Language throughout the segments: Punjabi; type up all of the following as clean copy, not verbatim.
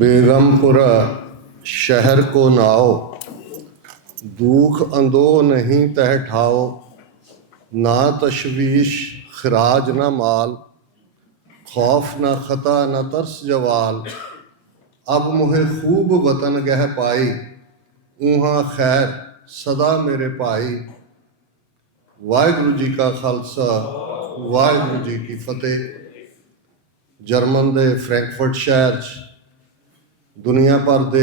बेगमपुरा शहर को नाओ, दुख अंदो नहीं तह ठाओ। ना तशवीश खराज न माल, खौफ न खता न तरस जवाल। अब मुहे खूब वतन गह पाई, ऊहा खैर सदा मेरे भाई। वाहिगुरू जी का खालसा, वाहिगुरू जी की फतेह। जर्मन के फ्रैंकफर्ट शहर दुनिया भर के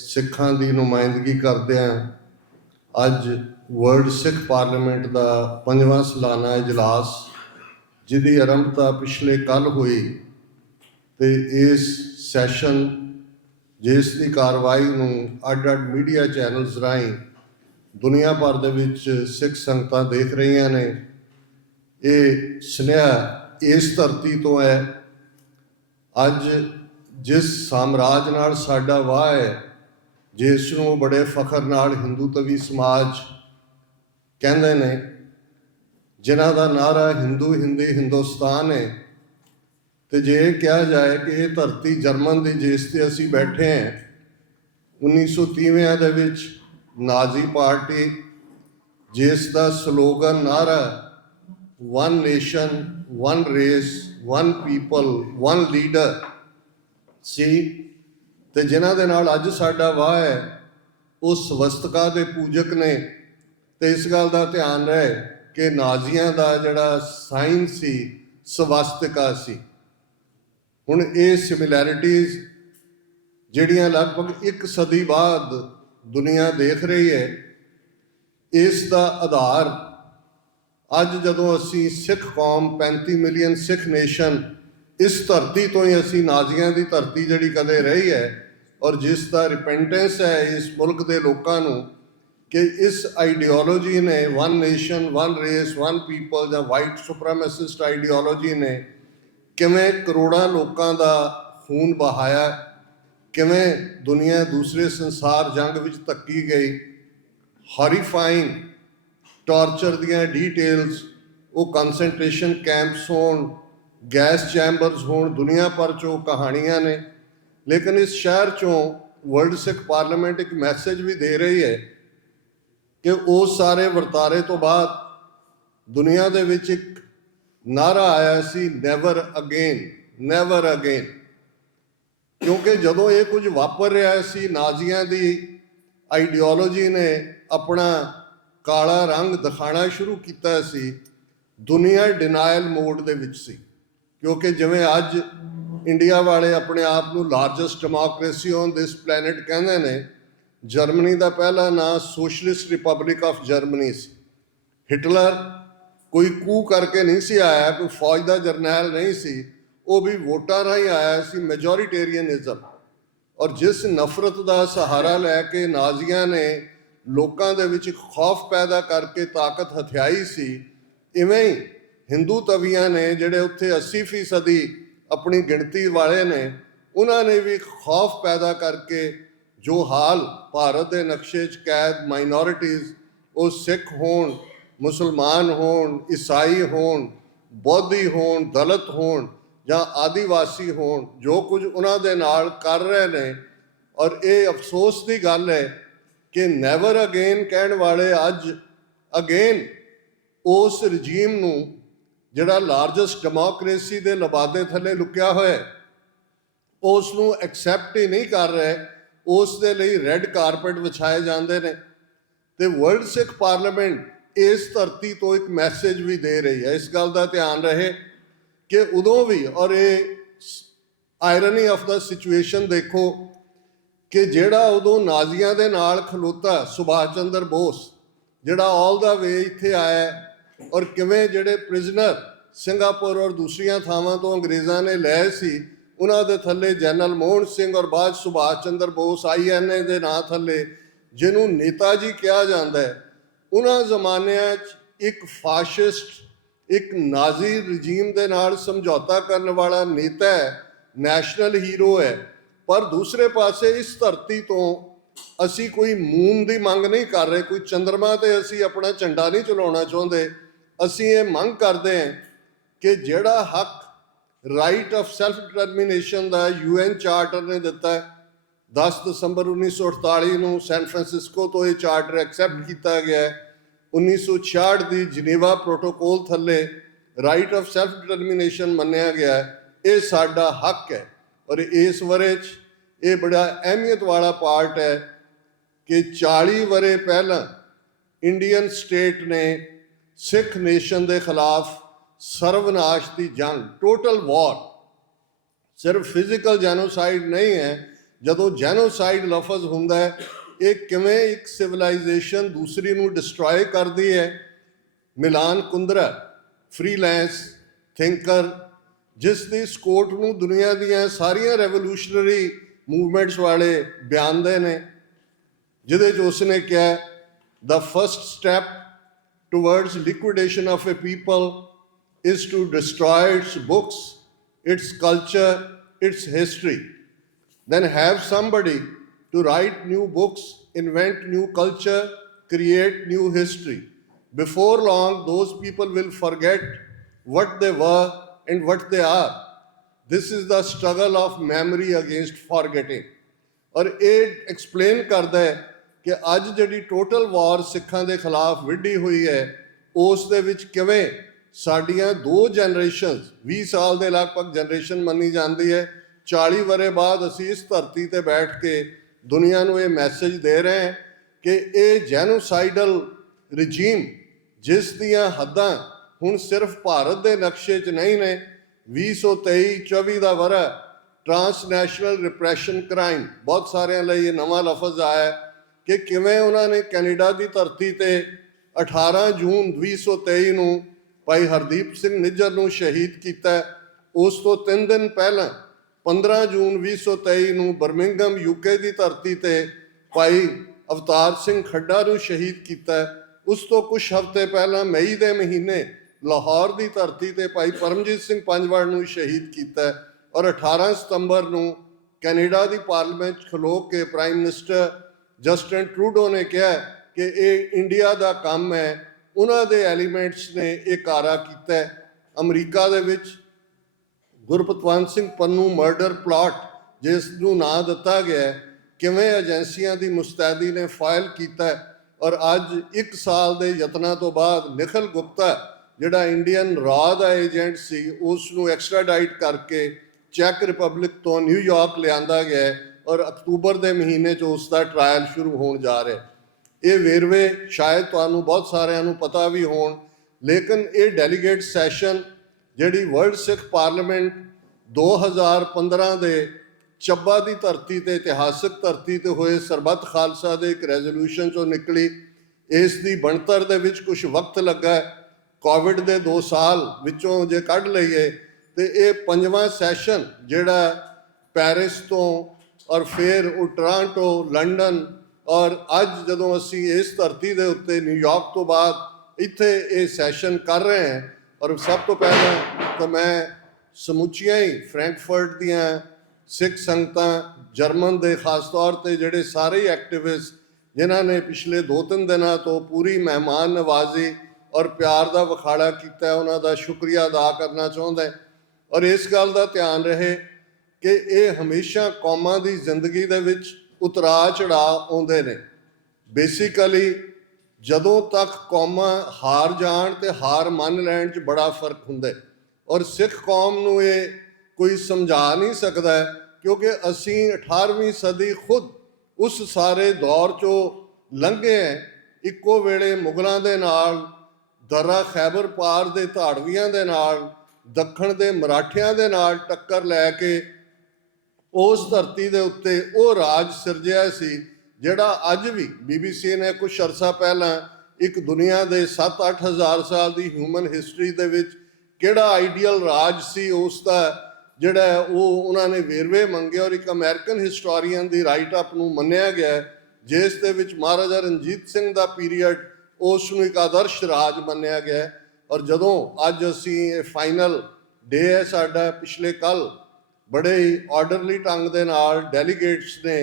सिखां की नुमाइंदगी करदिआं अज वर्ल्ड सिख पार्लीमेंट का 5वां सालाना इजलास जिहदी आरंभता पिछले कल हुई तो इस सैशन जिस की कार्रवाई नूं अड अड मीडिया चैनल्स राहीं दुनिया भर दे विच सिख संगतां देख रही ने। ये सुनेहा इस धरती तो है। अज जिस साम्राज नाल साडा वाह है, जिस नूं बड़े फखर नाल हिंदू तवी समाज कहंदे ने, जिन्हां दा नारा हिंदू हिंदी हिंदुस्तान है, तो जे कहा जाए कि ये धरती जर्मन की जिस ते असीं बैठे हैं 1930 दे विच नाजी पार्टी जिस दा स्लोगन नारा one nation one race one people one leader सी, ते जिन्हां दे नाल अज साडा वाह है वो स्वस्तिका के पूजक ने। तो इस गल का ध्यान रहे कि नाजियां का जिहड़ा साइन सी स्वस्तिका सी। हुण ये सिमिलैरिटीज़ जिहड़ियां लगभग 1 सदी बाद दुनिया देख रही है, इसका आधार अज जदों असी सिख कौम 35 मिलियन सिख नेशन इस धरती तो ही असी नाजियां की धरती जिहड़ी कदे रही है और जिसका रिपेंटेंस है इस मुल्क के लोगों को कि इस आइडियोलॉजी ने one nation one race one people या वाइट सुपरामेसिस्ट आइडियोलॉजी ने किवें करोड़ों लोगों का खून बहाया, किवें दुनिया दूसरे संसार जंग विच धक्की गई। हॉरीफाइंग टॉर्चर दियां डिटेल्स, वो कंसनट्रेशन कैंप्स होण, गैस चैंबर्स होण, दुनिया भर चों कहानियां ने। लेकिन इस शहर चों वर्ल्ड सिख पार्लीमेंट एक मैसेज भी दे रही है कि उस सारे वर्तारे तो बाद दुनिया दे विच एक नारा आया सी नैवर अगेन, नैवर अगेन। क्योंकि जदों ये कुछ वापर रहा सी, नाजियां दी आइडियोलॉजी ने अपना काला रंग दिखाना शुरू किया सी, दुनिया डिनायल मोड दे विच सी। क्योंकि जिवें अज इंडिया वाले अपने आप को largest democracy on this planet कहंदे ने, जर्मनी का पहला नाम सोशलिस्ट रिपब्लिक ऑफ जर्मनी सी। हिटलर कोई कू करके नहीं सी आया, कोई फौज का जरनैल नहीं सी, वो भी वोटां राही आया सी, मेजोरिटेरियनिज्म। और जिस नफरत का सहारा लैके नाजियां ने लोगों के विच खौफ पैदा करके ताकत हथियाई सी, इवें ही हिंदू तवियां ने जिहड़े उत्थे 80% अपनी गिणती वाले ने, उन्होंने भी खौफ पैदा करके जो हाल भारत के नक्शे च कैद माइनॉरिटीज़, वो सिख होण, मुसलमान होण, ईसाई होण, बौद्धी होण, दलित होण या आदिवासी होण, जो कुछ उन्होंने नाल कर रहे ने। और ये अफसोस की गल है कि नैवर अगेन कहण वाले अज अगेन उस रजीम नूं जिहड़ा लार्जेस्ट डेमोक्रेसी के लबादे थले लुकिया होया है, उसनूं एक्सैप्ट ही नहीं कर रहे, उस दे लई रैड कारपेट विछाए जाते हैं। तो वर्ल्ड सिख पार्लीमेंट इस धरती तो एक मैसेज भी दे रही है। इस गल का ध्यान रहे कि उदों भी, और ये आयरनी ऑफ द सिचुएशन देखो कि जिहड़ा उदों नाजियां दे नाल खलोता सुभाष चंद्र बोस जिहड़ा ऑल द वे इत्थे आया, और किवें जिहड़े प्रिजनर सिंगापुर और दूसरिया थावां तो अंग्रेज़ां ने लए सी, उन्हां दे थल्ले जनरल मोहन सिंह और बाद सुभाष चंद्र बोस INA दे नां थल्ले जिन्हों नेताजी कहा जाता है, उन्हां जमानिਆਂ एक फाशिस्ट एक नाजी रजीम के नाल समझौता करने वाला नेता है, नैशनल हीरो है। पर दूसरे पासे इस धरती तो असी कोई मून की मंग नहीं कर रहे, कोई चंद्रमा ते असी अपना झंडा नहीं चलाना चाहते। असी ये मंग करते हैं कि जिहड़ा हक right of self determination the UN charter ਨੇ ਦਿੱਤਾ ਹੈ। 10 ਦਸੰਬਰ 1948 ਨੂੰ ਸੈਨ ਫਰਾਂਸਿਸਕੋ ਤੋਂ ਇਹ ਚਾਰਟਰ ਐਕਸੈਪਟ ਕੀਤਾ ਗਿਆ ਹੈ। 1966 ਦੀ ਜਨੇਵਾ ਪ੍ਰੋਟੋਕੋਲ ਥੱਲੇ ਰਾਈਟ ਆਫ ਸੈਲਫ ਡਿਟਰਮੀਨੇਸ਼ਨ ਮੰਨਿਆ ਗਿਆ ਹੈ। ਇਹ ਸਾਡਾ ਹੱਕ ਹੈ। ਔਰ ਇਸ ਵਰੇ 'ਚ ਇਹ ਬੜਾ ਅਹਿਮੀਅਤ ਵਾਲਾ ਪਾਰਟ ਹੈ ਕਿ 40 ਵਰੇ ਪਹਿਲਾਂ ਇੰਡੀਅਨ ਸਟੇਟ ਨੇ ਸਿੱਖ ਨੇਸ਼ਨ ਦੇ ਖਿਲਾਫ ਸਰਵਨਾਸ਼ ਦੀ ਜੰਗ, ਟੋਟਲ ਵਾਰ, ਸਿਰਫ ਫਿਜ਼ੀਕਲ ਜੈਨੋਸਾਈਡ ਨਹੀਂ ਹੈ। ਜਦੋਂ ਜੈਨੋਸਾਈਡ ਲਫ਼ਜ਼ ਹੁੰਦਾ ਹੈ, ਇਹ ਕਿਵੇਂ ਇੱਕ ਸਿਵਲਾਈਜੇਸ਼ਨ ਦੂਸਰੀ ਨੂੰ ਡਿਸਟਰੋਏ ਕਰਦੀ ਹੈ। ਮਿਲਾਨ ਕੁੰਦਰਾ ਫ੍ਰੀਲੈਂਸ ਥਿੰਕਰ, ਜਿਸ ਦੀ ਸਕੋਟ ਨੂੰ ਦੁਨੀਆ ਦੀਆਂ ਸਾਰੀਆਂ ਰੈਵੋਲੂਸ਼ਨਰੀ ਮੂਵਮੈਂਟਸ ਵਾਲੇ ਬਿਆਨਦੇ ਨੇ, ਜਿਹਦੇ 'ਚ ਉਸਨੇ ਕਿਹਾ the first step towards liquidation of a people is to destroy its books, its culture, its history. Then have somebody to write new books, invent new culture, create new history. Before long, those people will forget what they were and what they are. This is the struggle of memory against forgetting. और ये explain करता है ਕਿ ਅੱਜ ਜਿਹੜੀ ਟੋਟਲ ਵਾਰ ਸਿੱਖਾਂ ਦੇ ਖਿਲਾਫ ਵਿੱਢੀ ਹੋਈ ਹੈ, ਉਸ ਦੇ ਵਿੱਚ ਕਿਵੇਂ ਸਾਡੀਆਂ 2 ਜਨਰੇਸ਼ਨ, 20 ਸਾਲ ਦੇ ਲਗਭਗ ਜਨਰੇਸ਼ਨ ਮੰਨੀ ਜਾਂਦੀ ਹੈ, 40 ਵਰੇ ਬਾਅਦ ਅਸੀਂ ਇਸ ਧਰਤੀ ਤੇ ਬੈਠ ਕੇ ਦੁਨੀਆ ਨੂੰ ਇਹ ਮੈਸੇਜ ਦੇ ਰਹੇ ਹਾਂ ਕਿ ਇਹ ਜੈਨੋਸਾਈਡਲ ਰਜੀਮ, ਜਿਸ ਦੀਆਂ ਹੱਦਾਂ ਹੁਣ ਸਿਰਫ ਭਾਰਤ ਦੇ ਨਕਸ਼ੇ 'ਚ ਨਹੀਂ ਨੇ, 2023-24 ਦਾ ਵਰਾ ਟਰਾਂਸਨੈਸ਼ਨਲ ਰਿਪਰੈਸ਼ਨ ਕ੍ਰਾਈਮ, ਬਹੁਤ ਸਾਰਿਆਂ ਲਈ ਇਹ ਨਵਾਂ ਲਫ਼ਜ਼ ਆਇਆ ਕਿ ਕਿਵੇਂ ਉਹਨਾਂ ਨੇ ਕੈਨੇਡਾ ਦੀ ਧਰਤੀ ਤੇ 18 ਜੂਨ 2023 ਨੂੰ ਭਾਈ ਹਰਦੀਪ ਸਿੰਘ ਨਿੱਜਰ ਨੂੰ ਸ਼ਹੀਦ ਕੀਤਾ। ਉਸ ਤੋਂ 3 ਦਿਨ ਪਹਿਲਾਂ 15 ਜੂਨ 2023 ਨੂੰ ਬਰਮਿੰਗਮ UK ਦੀ ਧਰਤੀ ਤੇ ਭਾਈ ਅਵਤਾਰ ਸਿੰਘ ਖੱਡਾ ਨੂੰ ਸ਼ਹੀਦ ਕੀਤਾ। ਉਸ ਤੋਂ ਕੁਝ ਹਫ਼ਤੇ ਪਹਿਲਾਂ ਮਈ ਦੇ ਮਹੀਨੇ ਲਾਹੌਰ ਦੀ ਧਰਤੀ ਤੇ ਭਾਈ ਪਰਮਜੀਤ ਸਿੰਘ ਪੰਜਵਾੜ ਨੂੰ ਸ਼ਹੀਦ ਕੀਤਾ। ਔਰ 18 ਸਤੰਬਰ ਨੂੰ ਕੈਨੇਡਾ ਦੀ ਪਾਰਲੀਮੈਂਟ 'ਚ ਖਲੋ ਕੇ ਪ੍ਰਾਈਮ ਮਿਨਿਸਟਰ ਜਸਟਿਨ ਟਰੂਡੋ ਨੇ ਕਿਹਾ ਕਿ ਇਹ ਇੰਡੀਆ ਦਾ ਕੰਮ ਹੈ। ਉਹਨਾਂ ਦੇ ਐਲੀਮੈਂਟਸ ਨੇ ਇਹ ਕਾਰਾ ਕੀਤਾ। ਅਮਰੀਕਾ ਦੇ ਵਿੱਚ ਗੁਰਪਤਵੰਤ ਸਿੰਘ ਪੰਨੂ ਮਰਡਰ ਪਲਾਟ, ਜਿਸ ਨੂੰ ਨਾਂ ਦਿੱਤਾ ਗਿਆ, ਕਿਵੇਂ ਏਜੰਸੀਆਂ ਦੀ ਮੁਸਤੈਦੀ ਨੇ ਫਾਈਲ ਕੀਤਾ। ਔਰ ਅੱਜ 1 ਸਾਲ ਦੇ ਯਤਨਾਂ ਤੋਂ ਬਾਅਦ ਨਿਖਿਲ ਗੁਪਤਾ, ਜਿਹੜਾ ਇੰਡੀਅਨ ਰਾਅ ਦਾ ਏਜੰਟ ਸੀ, ਉਸ ਨੂੰ ਐਕਸਟ੍ਰਾਡਾਈਟ ਕਰਕੇ ਚੈੱਕ ਰਿਪਬਲਿਕ ਤੋਂ ਨਿਊਯਾਰਕ ਲਿਆਂਦਾ ਗਿਆ ਔਰ ਅਕਤੂਬਰ ਦੇ ਮਹੀਨੇ 'ਚ ਉਸ ਦਾ ਟਰਾਇਲ ਸ਼ੁਰੂ ਹੋਣ ਜਾ ਰਿਹਾ। ਇਹ ਵੇਰਵੇ ਸ਼ਾਇਦ ਤੁਹਾਨੂੰ ਬਹੁਤ ਸਾਰਿਆਂ ਨੂੰ ਪਤਾ ਵੀ ਹੋਣ, ਲੇਕਿਨ ਇਹ ਡੈਲੀਗੇਟ ਸੈਸ਼ਨ ਜਿਹੜੀ ਵਰਲਡ ਸਿੱਖ ਪਾਰਲੀਮੈਂਟ 2015 ਦੇ ਚੱਬਾ ਦੀ ਧਰਤੀ ਤੇ, ਇਤਿਹਾਸਕ ਧਰਤੀ ਤੇ ਹੋਏ ਸਰਬੱਤ ਖਾਲਸਾ ਦੇ ਇੱਕ ਰੈਜ਼ੋਲੂਸ਼ਨ 'ਚੋਂ ਨਿਕਲੀ। ਇਸ ਦੀ ਬਣਤਰ ਦੇ ਵਿੱਚ ਕੁਝ ਵਕਤ ਲੱਗਾ। ਕੋਵਿਡ ਦੇ 2 ਸਾਲ ਵਿੱਚੋਂ ਜੇ ਕੱਢ ਲਈਏ ਤੇ ਇਹ 5ਵਾਂ ਸੈਸ਼ਨ ਜਿਹੜਾ ਪੈਰਿਸ ਤੋਂ ਔਰ ਫਿਰ ਉਹ ਟੋਰਾਂਟੋ, ਲੰਡਨ, ਔਰ ਅੱਜ ਜਦੋਂ ਅਸੀਂ ਇਸ ਧਰਤੀ ਦੇ ਉੱਤੇ ਨਿਊਯਾਰਕ ਤੋਂ ਬਾਅਦ ਇੱਥੇ ਇਹ ਸੈਸ਼ਨ ਕਰ ਰਹੇ ਹਾਂ। ਔਰ ਸਭ ਤੋਂ ਪਹਿਲਾਂ ਤਾਂ ਮੈਂ ਸਮੁੱਚੀਆਂ ਹੀ ਫਰੈਂਕਫਰਟ ਦੀਆਂ ਸਿੱਖ ਸੰਗਤਾਂ, ਜਰਮਨ ਦੇ ਖਾਸ ਤੌਰ 'ਤੇ ਜਿਹੜੇ ਸਾਰੇ ਐਕਟਿਵਿਸਟ ਜਿਨ੍ਹਾਂ ਨੇ ਪਿਛਲੇ 2-3 ਦਿਨਾਂ ਤੋਂ ਪੂਰੀ ਮਹਿਮਾਨ ਨਵਾਜ਼ੀ ਔਰ ਪਿਆਰ ਦਾ ਵਿਖਾੜਾ ਕੀਤਾ, ਉਹਨਾਂ ਦਾ ਸ਼ੁਕਰੀਆ ਅਦਾ ਕਰਨਾ ਚਾਹੁੰਦਾ। ਔਰ ਇਸ ਗੱਲ ਦਾ ਧਿਆਨ ਰਹੇ ਕਿ ਇਹ ਹਮੇਸ਼ਾ ਕੌਮਾਂ ਦੀ ਜ਼ਿੰਦਗੀ ਦੇ ਵਿੱਚ ਉਤਰਾਅ ਚੜਾਅ ਆਉਂਦੇ ਨੇ। ਬੇਸਿਕਲੀ ਜਦੋਂ ਤੱਕ ਕੌਮਾਂ ਹਾਰ ਜਾਣ ਤੇ ਹਾਰ ਮੰਨ ਲੈਣ 'ਚ ਬੜਾ ਫਰਕ ਹੁੰਦਾ। ਔਰ ਸਿੱਖ ਕੌਮ ਨੂੰ ਇਹ ਕੋਈ ਸਮਝਾ ਨਹੀਂ ਸਕਦਾ, ਕਿਉਂਕਿ ਅਸੀਂ 18ਵੀਂ ਸਦੀ ਖੁਦ ਉਸ ਸਾਰੇ ਦੌਰ 'ਚੋਂ ਲੰਘੇ ਹੈ। ਇੱਕੋ ਵੇਲੇ ਮੁਗਲਾਂ ਦੇ ਨਾਲ, ਦਰਾ ਖੈਬਰ ਪਾਰ ਦੇ ਧਾੜਵੀਆਂ ਦੇ ਨਾਲ, ਦੱਖਣ ਦੇ ਮਰਾਠਿਆਂ ਦੇ ਨਾਲ ਟੱਕਰ ਲੈ ਕੇ ਉਸ ਧਰਤੀ ਦੇ ਉੱਤੇ ਉਹ ਰਾਜ ਸਿਰਜਿਆ ਸੀ, ਜਿਹੜਾ ਅੱਜ ਵੀ BBC ਨੇ ਕੁਝ ਅਰਸਾ ਪਹਿਲਾਂ ਇੱਕ ਦੁਨੀਆ ਦੇ 7-8 ਹਜ਼ਾਰ ਸਾਲ ਦੀ ਹਿਊਮਨ ਹਿਸਟਰੀ ਦੇ ਵਿੱਚ ਕਿਹੜਾ ਆਈਡੀਅਲ ਰਾਜ ਸੀ ਉਸ ਦਾ, ਜਿਹੜਾ ਉਹ ਉਹਨਾਂ ਨੇ ਵੇਰਵੇ ਮੰਗੇ। ਔਰ ਇੱਕ ਅਮਰੀਕਨ ਹਿਸਟੋਰੀਅਨ ਦੀ ਰਾਈਟ ਅਪ ਨੂੰ ਮੰਨਿਆ ਗਿਆ, ਜਿਸ ਦੇ ਵਿੱਚ ਮਹਾਰਾਜਾ ਰਣਜੀਤ ਸਿੰਘ ਦਾ ਪੀਰੀਅਡ ਉਸ ਨੂੰ ਇੱਕ ਆਦਰਸ਼ ਰਾਜ ਮੰਨਿਆ ਗਿਆ। ਔਰ ਜਦੋਂ ਅੱਜ ਅਸੀਂ ਇਹ ਫਾਈਨਲ ਡੇ ਹੈ ਸਾਡਾ, ਪਿਛਲੇ ਕੱਲ੍ਹ ਬੜੇ ਹੀ ਆਰਡਰਲੀ ਢੰਗ ਦੇ ਨਾਲ ਡੈਲੀਗੇਟਸ ਨੇ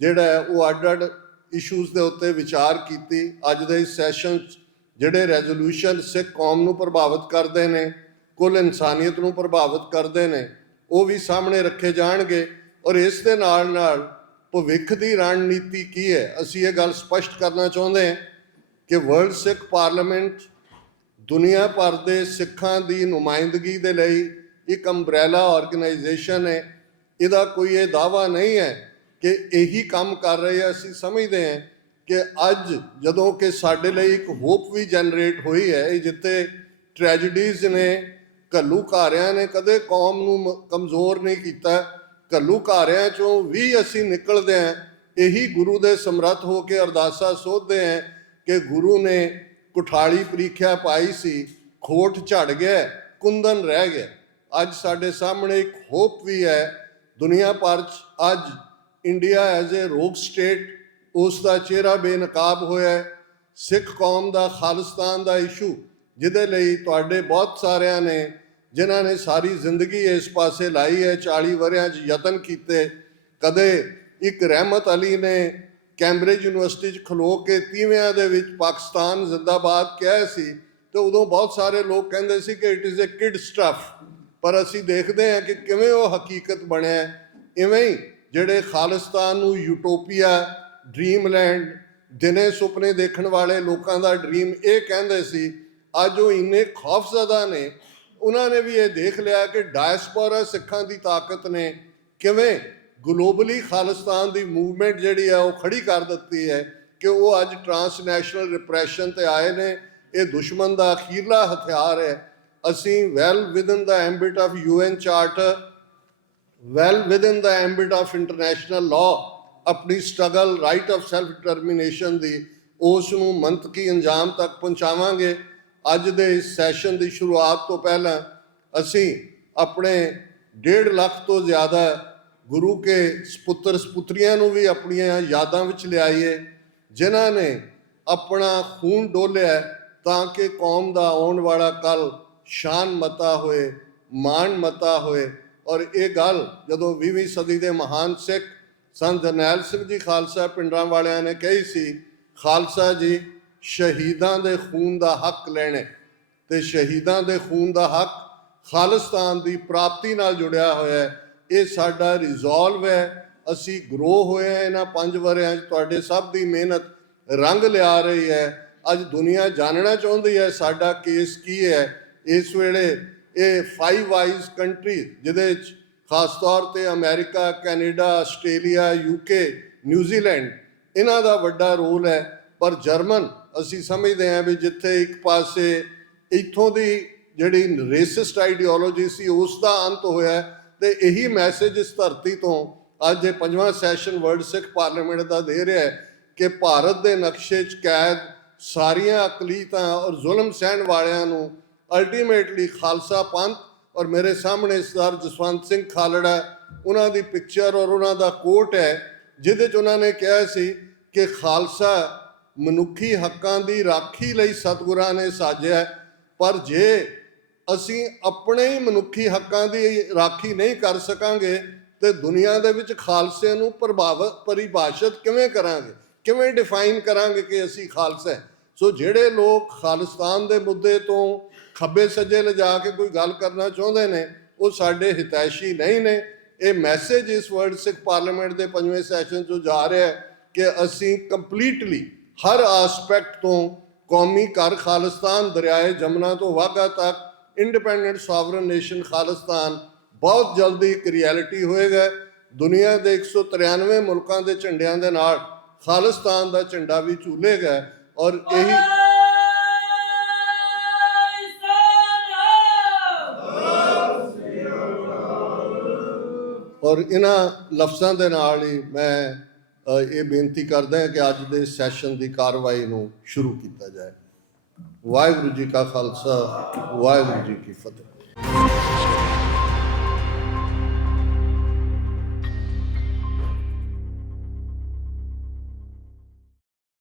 ਜਿਹੜਾ ਉਹ ਅੱਡ-ਅੱਡ ਇਸ਼ੂਜ਼ ਦੇ ਉੱਤੇ ਵਿਚਾਰ ਕੀਤੀ। ਅੱਜ ਦੇ ਇਸ ਸੈਸ਼ਨ 'ਚ ਜਿਹੜੇ ਰੈਜ਼ੋਲੂਸ਼ਨ ਸਿੱਖ ਕੌਮ ਨੂੰ ਪ੍ਰਭਾਵਿਤ ਕਰਦੇ ਨੇ, ਕੁੱਲ ਇਨਸਾਨੀਅਤ ਨੂੰ ਪ੍ਰਭਾਵਿਤ ਕਰਦੇ ਨੇ, ਉਹ ਵੀ ਸਾਹਮਣੇ ਰੱਖੇ ਜਾਣਗੇ। ਔਰ ਇਸ ਦੇ ਨਾਲ ਨਾਲ ਭਵਿੱਖ ਦੀ ਰਣਨੀਤੀ ਕੀ ਹੈ, ਅਸੀਂ ਇਹ ਗੱਲ ਸਪਸ਼ਟ ਕਰਨਾ ਚਾਹੁੰਦੇ ਹਾਂ ਕਿ ਵਰਲਡ ਸਿੱਖ ਪਾਰਲੀਮੈਂਟ ਦੁਨੀਆ ਭਰ ਦੇ ਸਿੱਖਾਂ ਦੀ ਨੁਮਾਇੰਦਗੀ ਦੇ ਲਈ ਇੱਕ ਅੰਬਰੇਲਾ ਆਰਗੇਨਾਈਜੇਸ਼ਨ ਹੈ। ਇਹਦਾ ਕੋਈ ਇਹ ਦਾਅਵਾ ਨਹੀਂ ਹੈ ਕਿ ਇਹੀ ਕੰਮ ਕਰ ਰਹੇ ਆ। ਅਸੀਂ ਸਮਝਦੇ ਹਾਂ ਕਿ ਅੱਜ ਜਦੋਂ ਕਿ ਸਾਡੇ ਲਈ ਇੱਕ ਹੋਪ ਵੀ ਜਨਰੇਟ ਹੋਈ ਹੈ, ਜਿੱਥੇ ਟ੍ਰੈਜਡੀਜ਼ ਨੇ, ਘੱਲੂਘਾਰਿਆਂ ਨੇ ਕਦੇ ਕੌਮ ਨੂੰ ਕਮਜ਼ੋਰ ਨਹੀਂ ਕੀਤਾ, ਘੱਲੂਘਾਰਿਆਂ ਚੋਂ ਵੀ ਅਸੀਂ ਨਿਕਲਦੇ ਹਾਂ ਇਹੀ ਗੁਰੂ ਦੇ ਸਮਰੱਥ ਹੋ ਕੇ ਅਰਦਾਸਾਂ ਸੋਧਦੇ ਹਾਂ ਕਿ ਗੁਰੂ ਨੇ ਕੁਠਾਲੀ ਪ੍ਰੀਖਿਆ ਪਾਈ ਸੀ, ਖੋਟ ਝੜ ਗਿਆ, ਕੁੰਦਨ ਰਹਿ ਗਿਆ। ਅੱਜ ਸਾਡੇ ਸਾਹਮਣੇ ਇੱਕ ਹੋਪ ਵੀ ਹੈ। ਦੁਨੀਆ ਭਰ 'ਚ ਅੱਜ ਇੰਡੀਆ ਐਜ਼ ਏ ਰੋਗ ਸਟੇਟ, ਉਸ ਦਾ ਚਿਹਰਾ ਬੇਨਕਾਬ ਹੋਇਆ। ਸਿੱਖ ਕੌਮ ਦਾ ਖਾਲਿਸਤਾਨ ਦਾ ਇਸ਼ੂ, ਜਿਹਦੇ ਲਈ ਤੁਹਾਡੇ ਬਹੁਤ ਸਾਰਿਆਂ ਨੇ, ਜਿਨ੍ਹਾਂ ਨੇ ਸਾਰੀ ਜ਼ਿੰਦਗੀ ਇਸ ਪਾਸੇ ਲਾਈ ਹੈ, 40 ਵਰ੍ਹਿਆਂ 'ਚ ਯਤਨ ਕੀਤੇ। ਕਦੇ ਇੱਕ ਰਹਿਮਤ ਅਲੀ ਨੇ ਕੈਂਬਰਿਜ ਯੂਨੀਵਰਸਿਟੀ 'ਚ ਖਲੋ ਕੇ 30ਵਿਆਂ ਦੇ ਵਿੱਚ ਪਾਕਿਸਤਾਨ ਜ਼ਿੰਦਾਬਾਦ ਕਿਹਾ ਸੀ, ਤੇ ਉਦੋਂ ਬਹੁਤ ਸਾਰੇ ਲੋਕ ਕਹਿੰਦੇ ਸੀ ਕਿ it is a kid stuff. ਪਰ ਅਸੀਂ ਦੇਖਦੇ ਹਾਂ ਕਿ ਕਿਵੇਂ ਉਹ ਹਕੀਕਤ ਬਣਿਆ। ਇਵੇਂ ਹੀ ਜਿਹੜੇ ਖਾਲਿਸਤਾਨ ਨੂੰ ਯੂਟੋਪੀਆ, ਡ੍ਰੀਮਲੈਂਡ, ਦਿਨੇ ਸੁਪਨੇ ਦੇਖਣ ਵਾਲੇ ਲੋਕਾਂ ਦਾ ਡ੍ਰੀਮ ਇਹ ਕਹਿੰਦੇ ਸੀ, ਅੱਜ ਉਹ ਇੰਨੇ ਖੌਫਜ਼ਦਾ ਨੇ, ਉਹਨਾਂ ਨੇ ਵੀ ਇਹ ਦੇਖ ਲਿਆ ਕਿ ਡਾਇਸਪੋਰਾ ਸਿੱਖਾਂ ਦੀ ਤਾਕਤ ਨੇ ਕਿਵੇਂ ਗਲੋਬਲੀ ਖਾਲਿਸਤਾਨ ਦੀ ਮੂਵਮੈਂਟ ਜਿਹੜੀ ਹੈ ਉਹ ਖੜੀ ਕਰ ਦਿੱਤੀ ਹੈ ਕਿ ਉਹ ਅੱਜ ਟਰਾਂਸਨੈਸ਼ਨਲ ਰਿਪਰੈਸ਼ਨ 'ਤੇ ਆਏ ਨੇ। ਇਹ ਦੁਸ਼ਮਣ ਦਾ ਅਖੀਰਲਾ ਹਥਿਆਰ ਹੈ। ਅਸੀਂ well within the ambit of UN charter, well within the ambit of international law ਆਪਣੀ struggle right of self determination ਦੀ, ਉਸ ਨੂੰ ਮੰਤਕੀ ਅੰਜਾਮ ਤੱਕ ਪਹੁੰਚਾਵਾਂਗੇ। ਅੱਜ ਦੇ ਇਸ ਸੈਸ਼ਨ ਦੀ ਸ਼ੁਰੂਆਤ ਤੋਂ ਪਹਿਲਾਂ ਅਸੀਂ ਆਪਣੇ 1.5 ਲੱਖ ਤੋਂ ਜ਼ਿਆਦਾ ਗੁਰੂ ਕੇ ਸਪੁੱਤਰ ਸਪੁੱਤਰੀਆਂ ਨੂੰ ਵੀ ਆਪਣੀਆਂ ਯਾਦਾਂ ਵਿੱਚ ਲਿਆਈਏ, ਜਿਨ੍ਹਾਂ ਨੇ ਆਪਣਾ ਖੂਨ ਡੋਲਿਆ ਤਾਂ ਕਿ ਕੌਮ ਦਾ ਆਉਣ ਵਾਲਾ ਕੱਲ੍ਹ ਸ਼ਾਨ ਮਤਾ ਹੋਏ, ਮਾਣ ਮਤਾ ਹੋਏ। ਔਰ ਇਹ ਗੱਲ ਜਦੋਂ 20ਵੀਂ ਸਦੀ ਦੇ ਮਹਾਨ ਸਿੱਖ ਸੰਤ ਜਰਨੈਲ ਸਿੰਘ ਜੀ ਖਾਲਸਾ ਪਿੰਡਰਾਂ ਵਾਲਿਆਂ ਨੇ ਕਹੀ ਸੀ, ਖਾਲਸਾ ਜੀ ਸ਼ਹੀਦਾਂ ਦੇ ਖੂਨ ਦਾ ਹੱਕ ਲੈਣੇ, ਤੇ ਸ਼ਹੀਦਾਂ ਦੇ ਖੂਨ ਦਾ ਹੱਕ ਖਾਲਿਸਤਾਨ ਦੀ ਪ੍ਰਾਪਤੀ ਨਾਲ ਜੁੜਿਆ ਹੋਇਆ ਹੈ। ਇਹ ਸਾਡਾ ਰਿਜ਼ੋਲਵ ਹੈ। ਅਸੀਂ ਗਰੋ ਹੋਏ ਹਾਂ ਇਹਨਾਂ 5 ਵਰ੍ਹਿਆਂ 'ਚ। ਤੁਹਾਡੇ ਸਭ ਦੀ ਮਿਹਨਤ ਰੰਗ ਲਿਆ ਰਹੀ ਹੈ। ਅੱਜ ਦੁਨੀਆ ਜਾਣਨਾ ਚਾਹੁੰਦੀ ਹੈ ਸਾਡਾ ਕੇਸ ਕੀ ਹੈ। ਇਸ ਵੇਲੇ ਇਹ 5 ਵਾਈਜ਼ ਕੰਟਰੀ, ਜਿਹਦੇ 'ਚ ਖਾਸ ਤੌਰ 'ਤੇ America, Canada, Australia, UK, New Zealand, ਇਹਨਾਂ ਦਾ ਵੱਡਾ ਰੋਲ ਹੈ। ਪਰ ਜਰਮਨ, ਅਸੀਂ ਸਮਝਦੇ ਹਾਂ ਵੀ ਜਿੱਥੇ ਇੱਕ ਪਾਸੇ ਇੱਥੋਂ ਦੀ ਜਿਹੜੀ ਰੇਸਿਸਟ ਆਈਡੀਓਲੋਜੀ ਸੀ ਉਸ ਦਾ ਅੰਤ ਹੋਇਆ, ਤੇ ਇਹੀ ਮੈਸੇਜ ਇਸ ਧਰਤੀ ਤੋਂ ਅੱਜ ਇਹ 5ਵਾਂ ਸੈਸ਼ਨ ਵਰਲਡ ਸਿੱਖ ਪਾਰਲੀਮੈਂਟ ਦਾ ਦੇ ਰਿਹਾ ਹੈ ਕਿ ਭਾਰਤ ਦੇ ਨਕਸ਼ੇ 'ਚ ਕੈਦ ਸਾਰੀਆਂ ਅਕਲੀਤਾਂ ਔਰ ਜ਼ੁਲਮ ਸਹਿਣ ਵਾਲਿਆਂ ਨੂੰ ਅਲਟੀਮੇਟਲੀ ਖਾਲਸਾ ਪੰਥ, ਔਰ ਮੇਰੇ ਸਾਹਮਣੇ ਸਰਦਾਰ ਜਸਵੰਤ ਸਿੰਘ ਖਾਲੜਾ, ਉਹਨਾਂ ਦੀ ਪਿਕਚਰ ਔਰ ਉਹਨਾਂ ਦਾ ਕੋਟ ਹੈ, ਜਿਹਦੇ 'ਚ ਉਹਨਾਂ ਨੇ ਕਿਹਾ ਸੀ ਕਿ ਖਾਲਸਾ ਮਨੁੱਖੀ ਹੱਕਾਂ ਦੀ ਰਾਖੀ ਲਈ ਸਤਿਗੁਰਾਂ ਨੇ ਸਾਜਿਆ, ਪਰ ਜੇ ਅਸੀਂ ਆਪਣੇ ਹੀ ਮਨੁੱਖੀ ਹੱਕਾਂ ਦੀ ਰਾਖੀ ਨਹੀਂ ਕਰ ਸਕਾਂਗੇ ਤੇ ਦੁਨੀਆ ਦੇ ਵਿੱਚ ਖਾਲਸੇ ਨੂੰ ਪਰਿਭਾਸ਼ਿਤ ਕਿਵੇਂ ਕਰਾਂਗੇ, ਕਿਵੇਂ ਡਿਫਾਈਨ ਕਰਾਂਗੇ ਕਿ ਅਸੀਂ ਖਾਲਸਾ। ਸੋ ਜਿਹੜੇ ਲੋਕ ਖਾਲਿਸਤਾਨ ਦੇ ਮੁੱਦੇ ਤੋਂ ਖੱਬੇ ਸੱਜੇ ਲਿਜਾ ਕੇ ਕੋਈ ਗੱਲ ਕਰਨਾ ਚਾਹੁੰਦੇ ਨੇ, ਉਹ ਸਾਡੇ ਹਿਤੈਸ਼ੀ ਨਹੀਂ ਨੇ। ਇਹ ਮੈਸੇਜ ਇਸ ਵਰਲਡ ਸਿੱਖ ਪਾਰਲੀਮੈਂਟ ਦੇ 5ਵੇਂ ਸੈਸ਼ਨ 'ਚੋਂ ਜਾ ਰਿਹਾ ਹੈ ਕਿ ਅਸੀਂ ਕੰਪਲੀਟਲੀ ਹਰ ਆਸਪੈਕਟ ਤੋਂ ਕੌਮੀ ਘਰ ਖਾਲਿਸਤਾਨ, ਦਰਿਆਏ ਜਮਨਾ ਤੋਂ ਵਾਘਾ ਤੱਕ ਇੰਡੀਪੈਂਡੈਂਟ ਸੋਵਰਨ ਨੇਸ਼ਨ ਖਾਲਿਸਤਾਨ ਬਹੁਤ ਜਲਦੀ ਇੱਕ ਰਿਐਲਿਟੀ ਹੋਏਗਾ। ਦੁਨੀਆ ਦੇ 193 ਮੁਲਕਾਂ ਦੇ ਝੰਡਿਆਂ ਦੇ ਨਾਲ ਖਾਲਿਸਤਾਨ ਦਾ ਝੰਡਾ ਵੀ ਝੂਲੇਗਾ। ਔਰ ਇਹੀ ਔਰ ਇਹਨਾਂ ਲਫ਼ਜ਼ਾਂ ਦੇ ਨਾਲ ਹੀ ਮੈਂ ਇਹ ਬੇਨਤੀ ਕਰਦਾ ਹਾਂ ਕਿ ਅੱਜ ਦੇ ਸੈਸ਼ਨ ਦੀ ਕਾਰਵਾਈ ਨੂੰ ਸ਼ੁਰੂ ਕੀਤਾ ਜਾਏ। ਵਾਹਿਗੁਰੂ ਜੀ ਕਾ ਖਾਲਸਾ, ਵਾਹਿਗੁਰੂ ਜੀ ਕੀ ਫਤਿਹ।